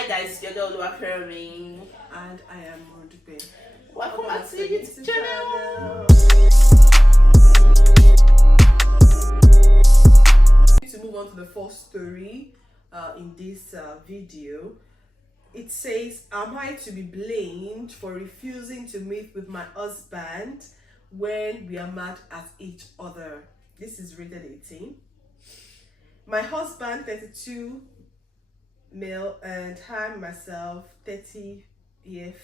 Hi guys, you're Oluwaferanmi and I am Moroundupe. Welcome back to the YouTube channel. To move on to the first story in this video, it says, am I to be blamed for refusing to meet with my husband when we are mad at each other? This is rated 18. My husband, 32, male, and I myself, 30 years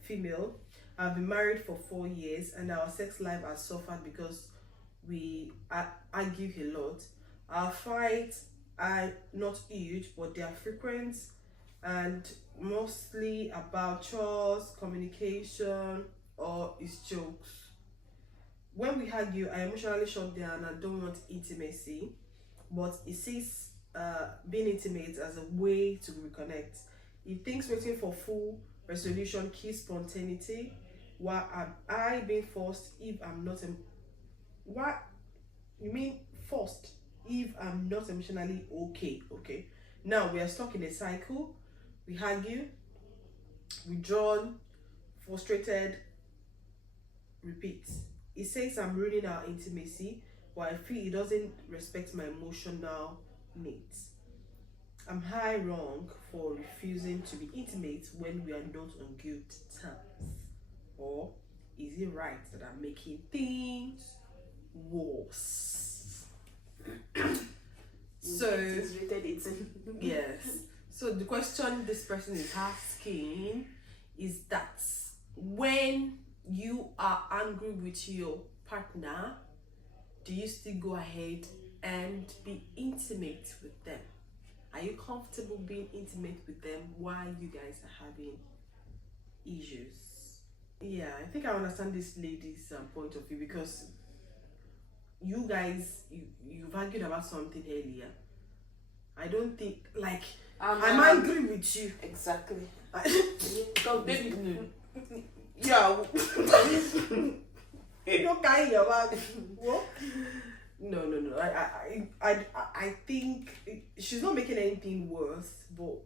female. I've been married for 4 years and our sex life has suffered because we argue a lot. Our fights are not huge, but they are frequent and mostly about chores, communication, or it's jokes. When we argue, I emotionally shut down and don't want intimacy, but it sees being intimate as a way to reconnect. He thinks waiting for full resolution kills spontaneity. Why am I being forced if I'm not? What you mean forced if I'm not emotionally okay? Okay. Now we are stuck in a cycle. We argue, withdrawn, frustrated, repeat. He says I'm ruining our intimacy, but I feel he doesn't respect my emotional needs. Am I wrong for refusing to be intimate when we are not on good terms? Or is it right that I'm making things worse? So it's rated 18. Yes. So the question this person is asking is that when you are angry with your partner, do you still go ahead and be intimate with them? Are you comfortable being intimate with them while you guys are having issues? Yeah, I think I understand this lady's point of view, because you guys, you've argued about something earlier. I don't think, like, I'm angry with you. Exactly. Baby, yeah. You don't carry your bag. What? No. I think she's not making anything worse, but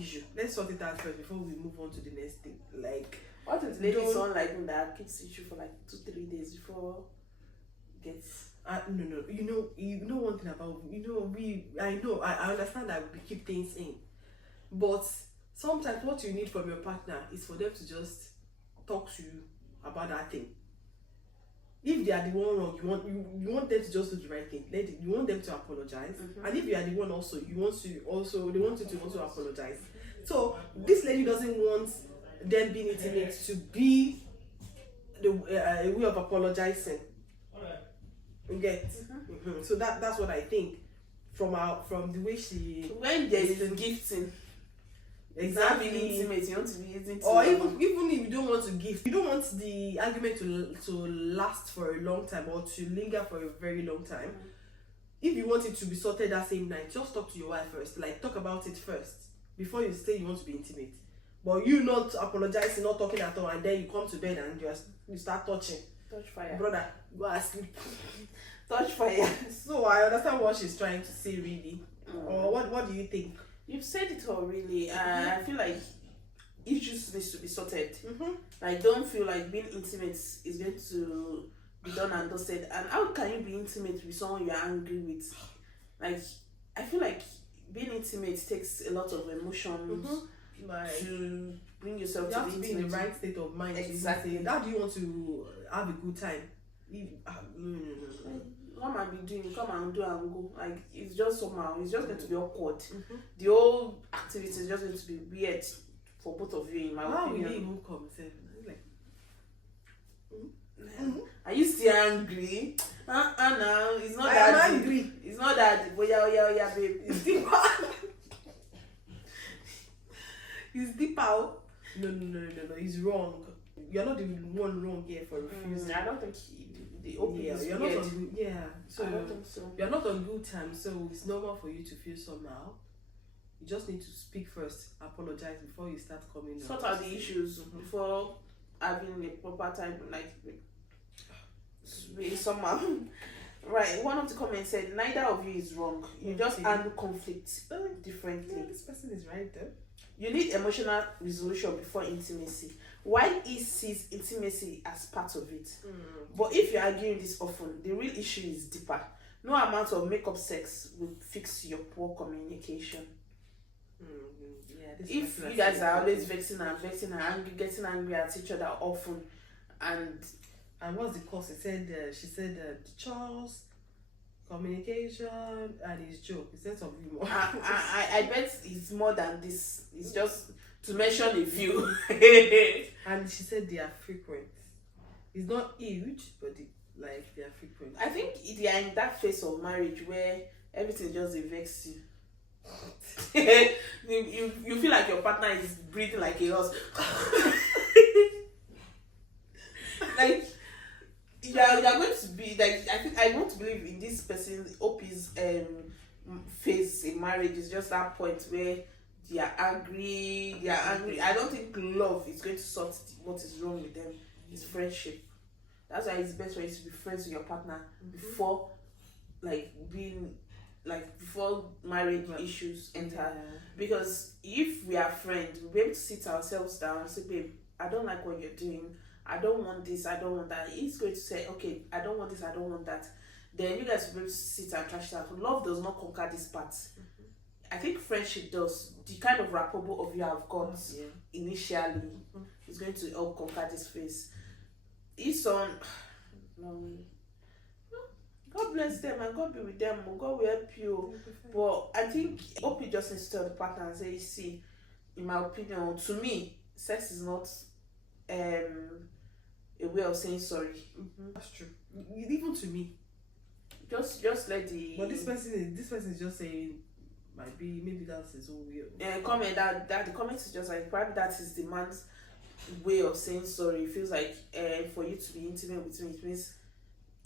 issue. Let's sort it out first before we move on to the next thing. Like, what if the lady someone like me that keeps issue for like 2-3 days before gets no. You know one thing about I understand that we keep things in, but sometimes what you need from your partner is for them to just talk to you about that thing. If they are the one wrong, you want them to just do the right thing. You want them to apologize, and if you are the one also, they want you to also apologize. So this lady doesn't want them being intimate to be the a way of apologizing. You get? So that's what I think from the way she. When there is gifting. Exactly. Intimate, you want to be easy to, or even if you don't want to gift, you don't want the argument to last for a long time or to linger for a very long time. If you want it to be sorted that same night, just talk to your wife first. Like, talk about it first before you say you want to be intimate. But you not apologizing, not talking at all, and then you come to bed and you start touching. Touch fire. Brother, go asleep. Touch fire. So I understand what she's trying to say, really. Or what do you think? You've said it all, really. I feel like issues needs to be sorted. Like, don't feel like being intimate is going to be done and dusted. And how can you be intimate with someone you're angry with? Like, I feel like being intimate takes a lot of emotions to bring yourself you to have to be in the right state of mind. Exactly. How do you want to have a good time? What am I be doing? Come and do and go. Like, it's just somehow, it's just going to be awkward. The whole activity is just going to be weird for both of you, in my opinion. How will you even come? Like, are you still angry? No, it's not I that am deep. angry. It's not that deep. Oh yeah, babe. It's deeper. It's deeper. No. He's wrong. You're not the one wrong here for refusing. I don't think the opening is you're weird. not on good. So I don't think so. You're not on good terms, so it's normal for you to feel somehow. You just need to speak first, apologize before you start coming. Sort out the issues before having a proper time, like somehow. Right. One of the comments said, "Neither of you is wrong. You just handle conflict differently." Yeah, this person is right though. You need emotional resolution before intimacy. While he sees intimacy as part of it. But if you're arguing this often, the real issue is deeper. No amount of makeup sex will fix your poor communication. Yeah, If you guys are always vexing and angry, getting angry at each other often, and what's the cause? She said the chores, communication, and his joke. He said some humor. I bet it's more than this. It's just to mention a few. And she said they are frequent. It's not huge, but they are frequent. I think they are in that phase of marriage where everything just vexes you. you feel like your partner is breathing like a horse. Like you're going to be like, I want to believe in this person. Opie's phase in marriage is just that point where they are angry. I don't think love is going to sort what is wrong with them. It's friendship. That's why it's best for you to be friends with your partner before before marriage issues enter. Because if we are friends, we'll be able to sit ourselves down and say, "Babe, I don't like what you're doing. I don't want this, I don't want that." He's going to say, "Okay, I don't want this, I don't want that." Then you guys will be able to sit and trash it out. Love does not conquer this part. I think friendship does. The kind of rapport both of you have got initially is going to help conquer this phase. If someone, God bless them and God be with them, God will help you. But I think hope you just needs to tell the partner and say, "See, in my opinion, to me, sex is not a way of saying sorry." That's true. Even to me. Just let the. But this person is just saying, maybe that's his own way. Comment that the comment is just like, probably that is the man's way of saying sorry. It feels like for you to be intimate with him, it means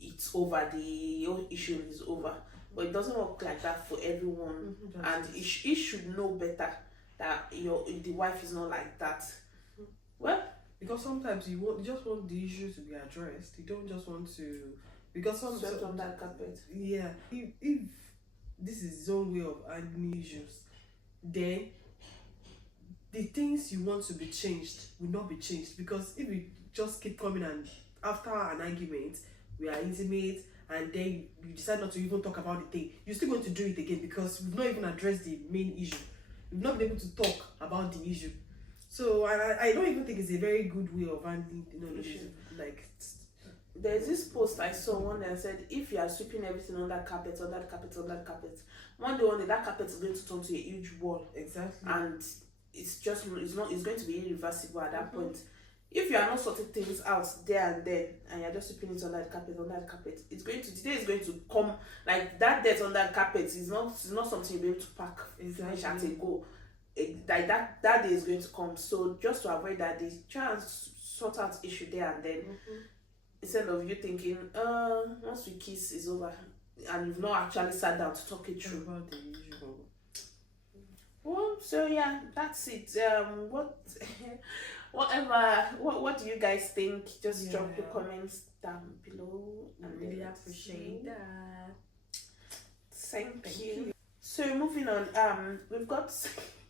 it's over, the whole issue is over. But it doesn't work like that for everyone. And he should know better that the wife is not like that. Well, because sometimes you just want the issue to be addressed. You don't just want to, because swept on that carpet. Yeah, if this is his own way of handling issues, then the things you want to be changed will not be changed. Because if we just keep coming and after an argument we are intimate and then you decide not to even talk about the thing, you're still going to do it again because we've not even addressed the main issue. We've not been able to talk about the issue. So I don't even think it's a very good way of handling issue. Like, there's this post I saw one that said, if you are sweeping everything on that carpet, one day that carpet is going to turn to a huge wall. Exactly. And it's going to be irreversible at that point. If you are not sorting things out there and then, and you're just sweeping it on that carpet, the day is going to come, like that dirt on that carpet is not something you'll be able to pack, finish at a go. Like that day is going to come. So just to avoid that, they try and sort out issue there and then, instead of you thinking, once we kiss is over, and you've not actually sat down to talk it through. About the issue. Well, so yeah, that's it. What do you guys think? Just drop your comments down below. I really appreciate that. Thank you. So moving on, we've got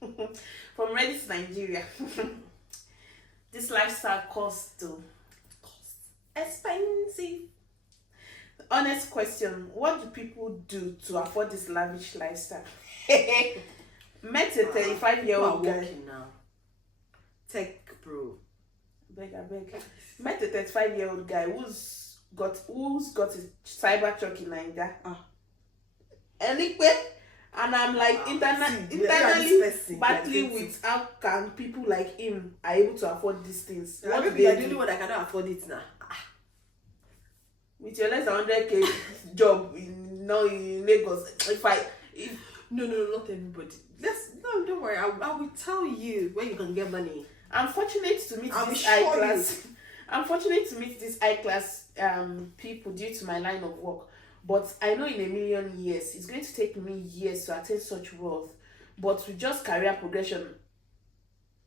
from Reddit Nigeria. This lifestyle costs expensive. Honest question: what do people do to afford this lavish lifestyle? Met a 35-year-old guy. Now. Tech bro. Beg. Met a 35-year-old guy who's got his cyber truck in Nigeria. And I'm like internally battling with how can people like him are able to afford these things. What maybe you're the only one that cannot afford it now. With your less than 100k job in Lagos, No, not everybody. Don't worry. I will tell you where you can get money. I'm fortunate to meet this high class. I'm fortunate to meet these high class people due to my line of work. But I know in a million years, it's going to take me years to attain such wealth. But with just career progression,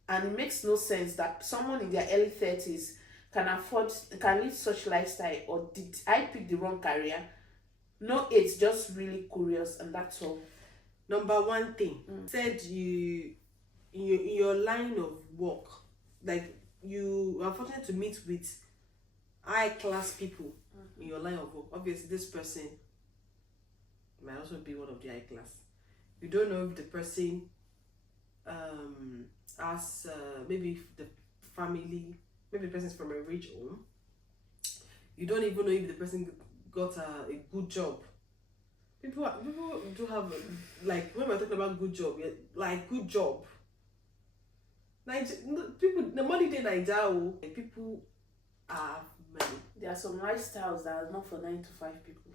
and it makes no sense that someone in their early 30s can lead such lifestyle. Or did I pick the wrong career? No, it's just really curious, and that's all. Number one thing, said you in your line of work, like you are fortunate to meet with high class people in your line of work. Obviously, this person might also be one of the high class. You don't know if the person has maybe the family, maybe the person is from a rich home. You don't even know if the person got a good job. People do have like, when we're talking about good job, like good job. People, the money they Nigeria, people have money. There are some lifestyles that are not for 9 to 5 people.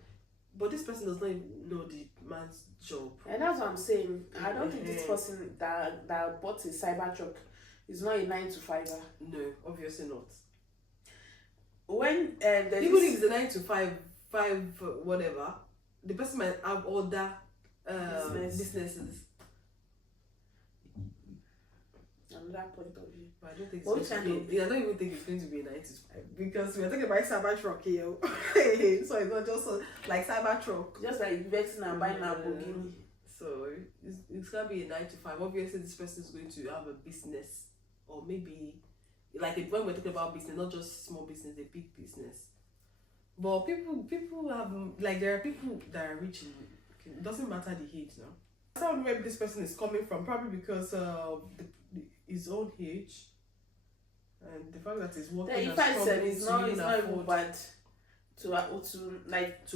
But this person does not even know the man's job. And that's what I'm saying. I don't think this person that bought a cyber truck is not a 9 to 5er. No, obviously not. When even if it's a 9 to 5 whatever, the person might have other businesses. Another point of view. But I don't think I don't even think it's going to be a 9 to 5, because we're talking about cyber truck here. So it's not just like cyber truck. Just like investing and buying a Lamborghini. So it's gonna be a 9 to 5. Obviously, this person is going to have a business, or maybe like when we're talking about business, not just small business, a big business. But people have, like, there are people that are rich. It doesn't matter the age now. I don't know where this person is coming from. Probably because his own age and the fact that he's working. If I said it's not even bad to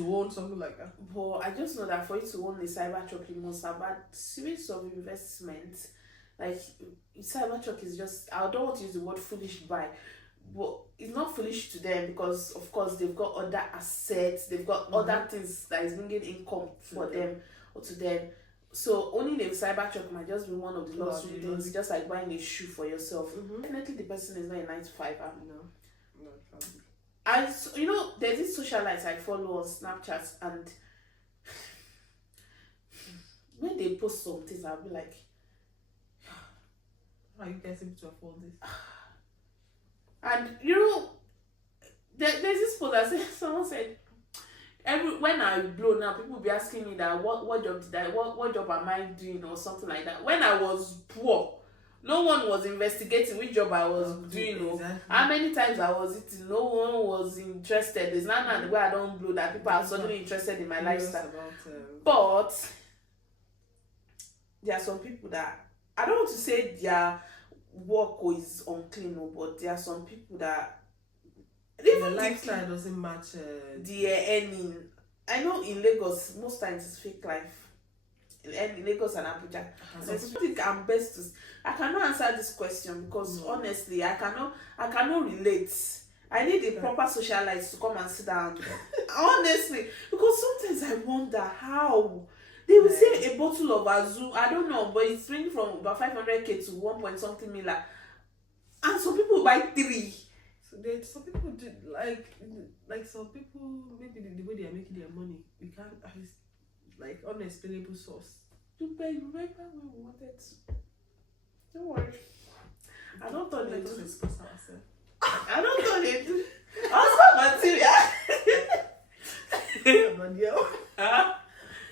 own something like that. But I just know that for you to own a cyber truck, you must have had series of investments. Like, cyber truck is just, I don't want to use the word foolish buy, but it's not foolish to them, because of course they've got other assets, they've got other things that is bringing income for them or to them. So owning a cyber truck might just be one of the luxury things, just like buying a shoe for yourself. Definitely the person is not a 9 to 5. No, there's these socialites I follow on Snapchat, and when they post some things, I'll be like, how are you guys able to afford this? And there's this post that said, someone said, when I blow now, people will be asking me that what job am I doing or something like that. When I was poor, no one was investigating which job I was doing, or how many times I was eating. No one was interested. There's not the way I don't blow that people are suddenly interested in my lifestyle. But there are some people that, I don't want to say their work is unclean, but there are some people that the lifestyle doesn't match their earning. I know in Lagos most times it's fake life. In Lagos and Abuja, I think I'm best to. I cannot answer this question because honestly, I cannot relate. I need a proper socialite to come and sit down. Honestly, because sometimes I wonder how they will say a bottle of Azul. I don't know, but it's ranging from about 500k to 1 point something million, and some people buy 3. So some people do like some people, maybe the way they are making their money, we can't like unexplainable source. You remember when we wanted to? Don't worry. I don't thought they do. I don't thought they do. Also material.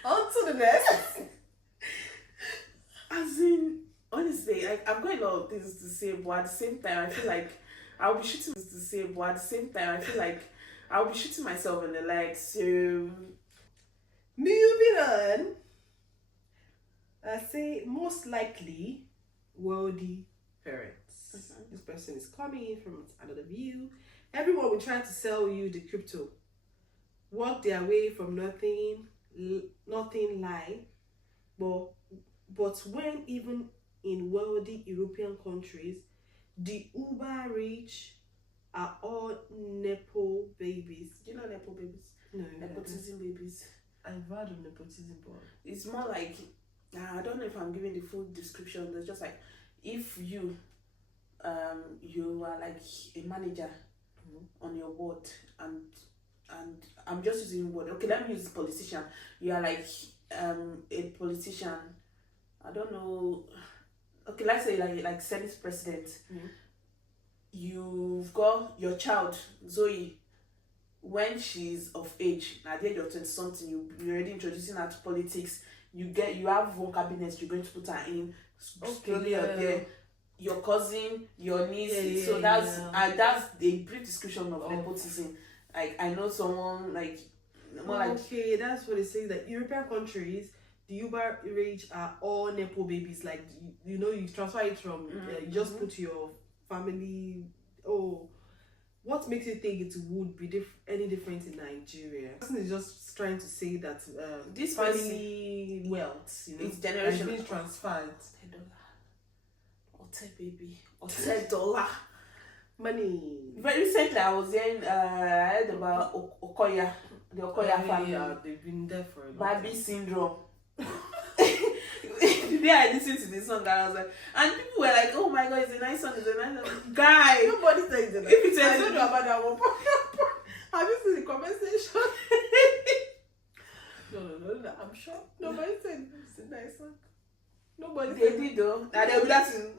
On to the next. As in, honestly, I've got a lot of things to say, but at the same time, I feel like I'll be shooting things to say, but at the same time, I feel like I'll be shooting myself in the leg. So, moving on. I say most likely wealthy parents. This person is coming from another view. Everyone will try to sell you the crypto. Walk their way from nothing lie. But when even in wealthy European countries, the uber rich are all Nepo babies. Do you know Nepo babies? No. Nepotism babies. I've heard of nepotism, but it's more like, I don't know if I'm giving the full description. It's just like, if you are like a manager on your board, and I'm just using word. Okay, let me use politician. You are like a politician. I don't know. Okay, let's say like Senate president. You've got your child Zoe when she's of age, at the age of 20 something, you're already introducing her to politics. You have one cabinet you're going to put her in. Slowly up there, your cousin, your niece. So that's the brief description of nepotism. Like I know someone like more like okay, that's what it says. That European countries, the Uber rich are all nepo babies. Like you know, you transfer it from you just put your family. Oh, what makes you think it would be any different in Nigeria? Person is just trying to say that this family wealth, you know, it's generational, being transferred. $10, baby, or $10 money. Very recently, I was hearing, I heard about Okoya, the Okoya family. Yeah, they've been there for a long Barbie time. syndrome. The I listened to this song and I was like, and people were like, "Oh my god, it's a nice song, it's a nice song." Guy, nobody says it. If it I don't know about that one. Have you seen the comment section? No. I'm sure nobody said it's a nice song. Nobody. They did though, and they'll be dancing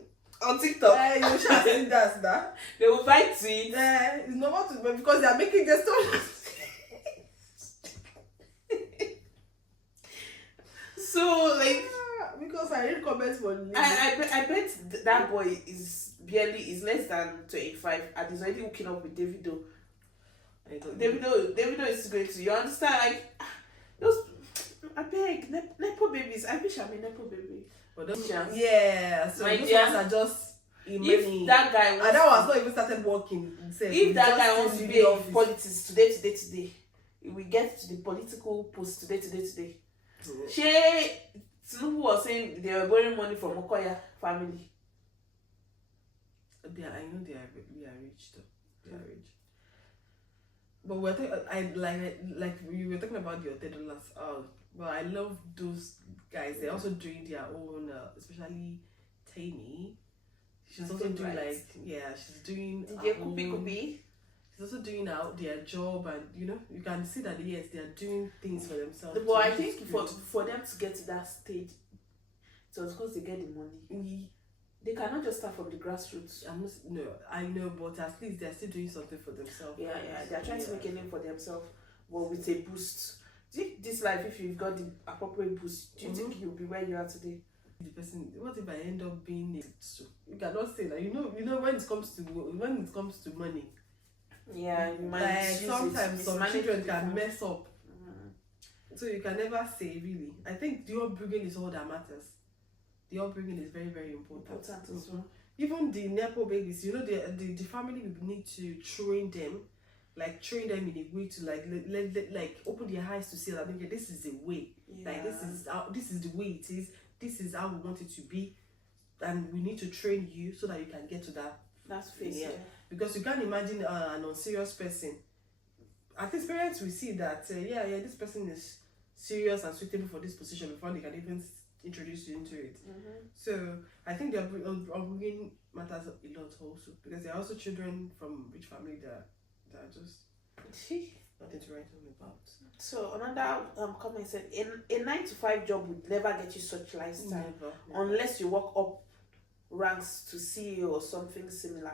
on TikTok. You should see that. They will fight to it. It's normal to, but because they are making the story. So like, because I read comments for I bet that boy is less than 25 and he's already hooking up with Davido. Davido is going to, you understand, like those, I beg, nepo babies. I wish I'm a nepo baby. But so my those dear, ones are just if that guy wants, and that was not even started working himself. If that guy wants to be in politics today, we get to the political post today. She Tinubu was saying they were borrowing money from Okoya family. I know they are rich though. They are rich. But we're like we were talking about your $10. Well, I love those guys. They're also doing their own, especially Tammy. She's also doing she's doing. She's also doing their job, and you know you can see that yes, they are doing things for themselves. But I think for them to get to that stage, it was because they get the money. They cannot just start from the grassroots. I know, but at least they're still doing something for themselves. Yeah, they're trying to make a name for themselves, but with a boost. Do you think this life, if you've got the appropriate boost, do you think you'll be where you are today? The person, what if I end up being it? So you cannot say that. You know when it comes to money. Yeah, you might like sometimes some children can mess up. So you can never say really. I think the upbringing is all that matters. The upbringing is very, very important as well. Even the nepo babies, you know, the family will need to train them in a way to like open their eyes to see that okay, this is the way. Yeah. Like this is the way it is. This is how we want it to be, and we need to train you so that you can get to that. That's face. Yeah. Because you can't imagine an unserious person. At least parents will see that this person is serious and suitable for this position before they can even introduce you into it. So I think the upbringing matters a lot also, because there are also children from rich family that are just nothing to write home about. So another comment said, a 9-to-5 job would never get you such lifestyle. Never. Unless you walk up ranks to CEO or something similar.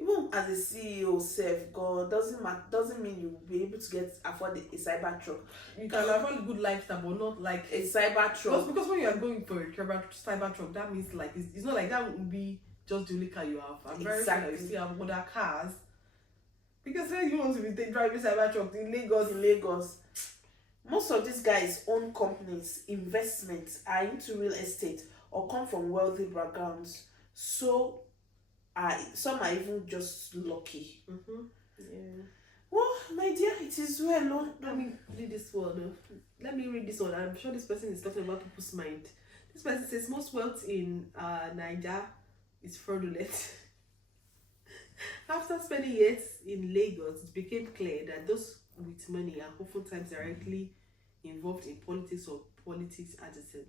Even as a CEO self, God doesn't mean you'll be able to afford a cyber truck. You can afford a good lifestyle, but not like a cyber truck. Because when you are going for a cyber truck, that means like it's not like that would be just the only car you have. I'm very sure that you still have other cars. Because when you want to be driving cyber truck in Lagos. Most of these guys own companies, investments, are into real estate, or come from wealthy backgrounds. So some are even just lucky. Yeah. Well, my dear, it is well. Let me read this one. I'm sure this person is talking about people's mind. This person says most wealth in Nigeria is fraudulent. After spending years in Lagos, it became clear that those with money are oftentimes directly involved in politics or politics adjacent.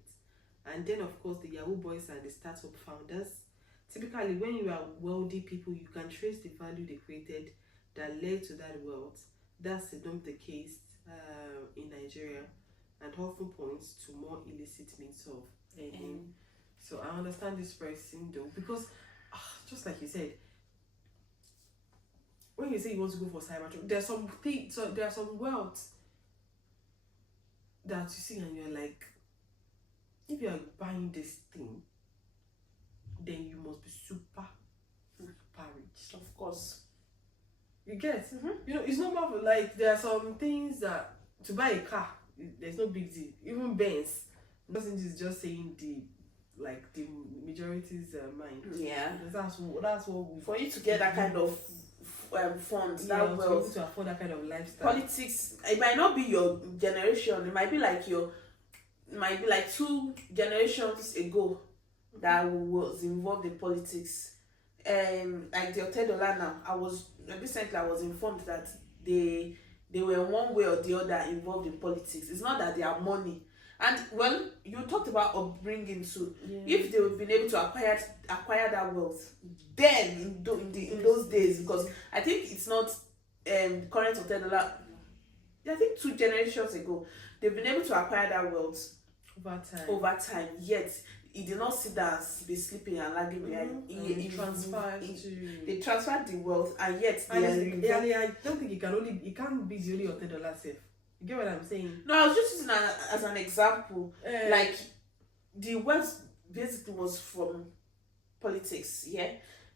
And then, of course, the Yahoo boys and the startup founders. Typically, when you are wealthy people, you can trace the value they created that led to that wealth. That's not the case in Nigeria, and often points to more illicit means of earning. So I understand this person though, because just like you said, when you say you want to go for cyber, there's some things, so there are some wealth that you see and you're like, if you are buying this thing, then you must be super rich. Of course. You get? You know, it's normal for, like, there are some things that to buy a car, there's no big deal. Even Benz, nothing is just saying the majority's mind. Yeah. That's what we, For you to get that kind of funds, that wealth, to afford that kind of lifestyle. Politics, it might not be your generation. It might be like 2 generations ago that was involved in politics. Like the $10 now, I was informed that they were one way or the other involved in politics. It's not that they have money. And well, you talked about upbringing too. Yeah. If they would have been able to acquire that wealth, then in those days, because I think it's not current or $10. I think 2 generations ago, they've been able to acquire that wealth over time. Yet he did not sit down and be sleeping and lagging behind. They transferred the wealth, and yet I don't think it can't be the only $10 safe. You get what I'm saying? No, I was just using as an example. Like the wealth basically was from politics. Yeah,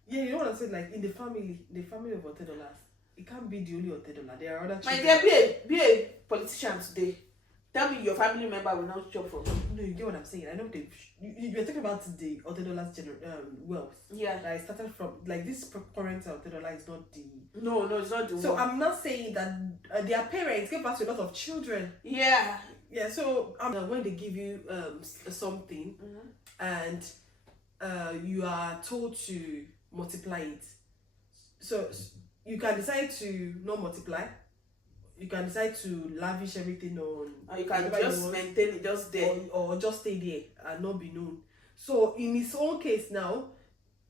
you know what I'm saying? Like in the family of $10, it can't be the only $10. There are other children. My dear, be a politician today. Tell me your family member will not chop from. No, you get what I'm saying. I know you're talking about the $10 wealth. Yeah. That I started from, like, this current $10 is not the. No, it's not the. So one. I'm not saying that their parents give birth to a lot of children. Yeah. Yeah. So when they give you something, and you are told to multiply it, so you can decide to not multiply. You can decide to lavish everything on, or you can just maintain it just there, or just stay there and not be known. So in his own case now,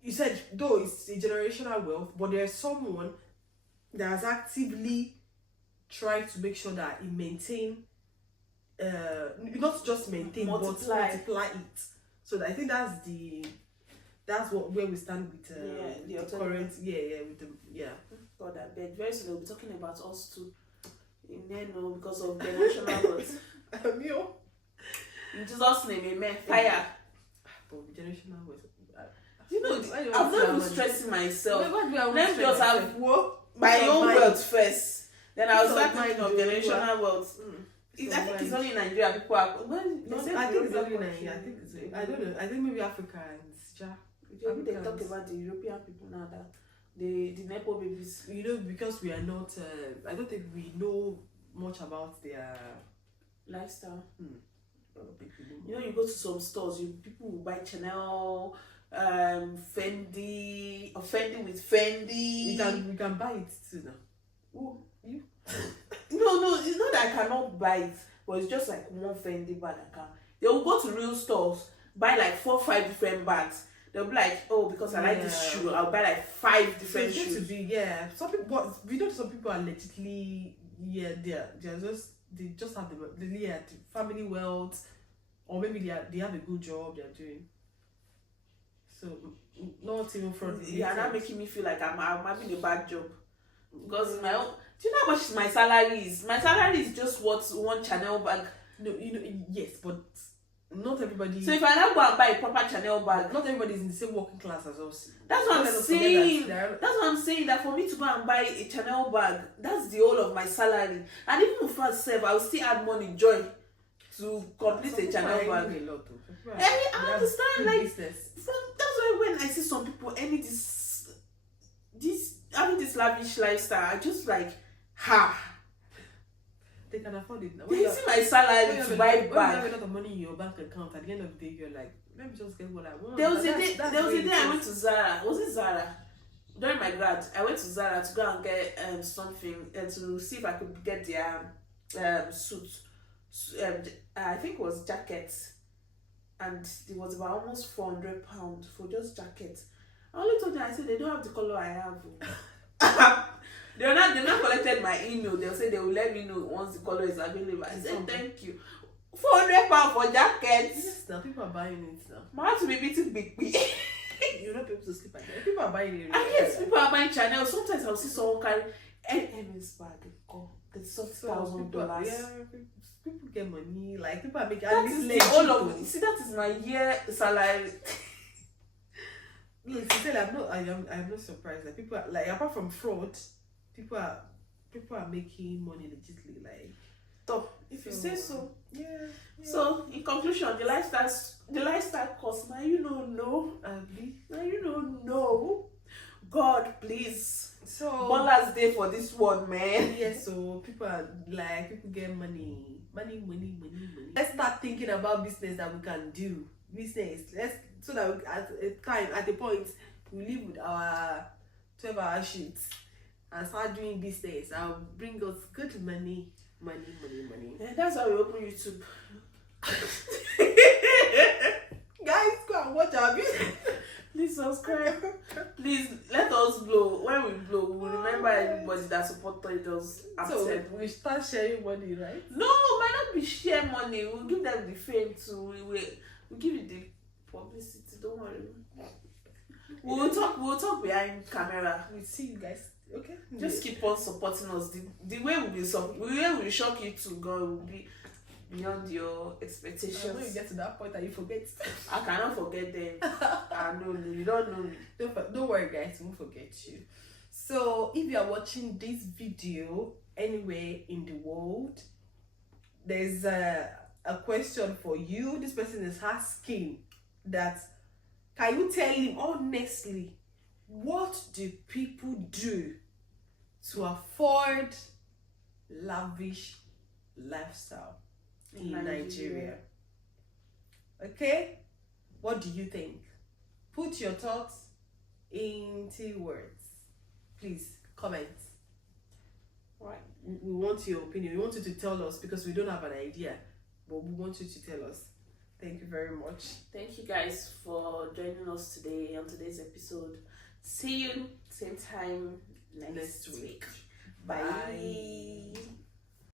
you said though it's a generational wealth, but there's someone that has actively tried to make sure that he maintain, not just maintain, but multiply it. So I think that's where we stand with the current, God, I bet very soon they'll be talking about us too. Because of generational wealth. You. In Jesus' name, amen. Fire. But generational wealth. You know, I'm not even stressing myself. Let me just have my own wealth first. Then I'll start thinking of generational wealth. I think it's only in Nigeria people are. I think it's only in Nigeria. I don't know. I think maybe Africa and they talk about the European people now that. The Nepo babies. You know, because we are not, I don't think we know much about their lifestyle. You know, you go to some stores, people will buy Chanel, Fendi, or Fendi with Fendi. We can buy it too now. Who? You? No, it's not that I cannot buy it, but it's just like one Fendi bag I can. They will go to real stores, buy like 4 or 5 different bags. They'll be like, oh, because I like this shoe, I'll buy like 5 different shoes. To be, some people, but we know some people are legitimately, they just have the family wealth, or maybe they have a good job they're doing. So not even from. Yeah, not making me feel like I'm having a bad job, because my own. Do you know how much my salary is? My salary is just what one Chanel bag. No, yes, but. Not everybody. So if I now go and buy a proper Chanel bag, not everybody is in the same working class as us. That's what I'm saying. That's what I'm saying. That for me to go and buy a Chanel bag, that's the whole of my salary. And even if I save, I'll still add money, joy, to complete a Chanel bag. A lot, I understand. Like that's why when I see some people having this lavish lifestyle, I just like, they can afford it now. You see my salary to buy bag. When you have a lot of money in your bank account, at the end of the day, you're like, let me just get what I want. There was a day I went to Zara. Was it Zara? During my grad, I went to Zara to go and get something to see if I could get their suit. I think it was jackets, and it was about almost £400 for just jackets. I only told them, I said they don't have the color I have. They've not collected my email. They'll say they will let me know once the color is available. I said thank you. £400 for jackets. Yes, now people are buying it now. I have to be beating big. You don't be able to sleep like that. People are buying And yes, people are buying Chanel. Sometimes I'll see someone carry MS bag. Oh, $30,000. Yeah, people get money. Like people are making. That is the whole of it. See, that is my year salary. Look, sincerely, I'm not surprised. Like people are, like, apart from fraud, people are making money legitimately. Like, So, if you say so. Yeah. So, in conclusion, the lifestyle cost. Now you don't know. Now you don't know. God, please. So Ballers day for this one, man. Yes, so people are like, people get money. Let's start thinking about business that we can do. Business. So that at a point we live with our 12-hour shifts and start doing business. I'll bring us good money. And that's how we open YouTube. Guys, go and watch our business. Please subscribe. Please let us blow. When we blow, we will remember everybody that supported us. So we start sharing money, right? No, might not be share money. We'll give them the fame too. We'll give you the publicity. Don't worry. We'll talk behind camera. We'll see you guys. Okay. Just keep on supporting us. The way we shock you to God will be beyond your expectations. And when you get to that point that you forget, I cannot forget them. I know you don't know me. Don't worry, guys, we won't forget you. So if you are watching this video anywhere in the world, there's a question for you. This person is asking that, can you tell him honestly, what do people do to afford lavish lifestyle in Nigeria? Okay, what do you think? Put your thoughts into words. Please comment. Right. We want your opinion. We want you to tell us, because we don't have an idea, but we want you to tell us. Thank you very much. Thank you guys for joining us today on today's episode. See you same time next week. Bye.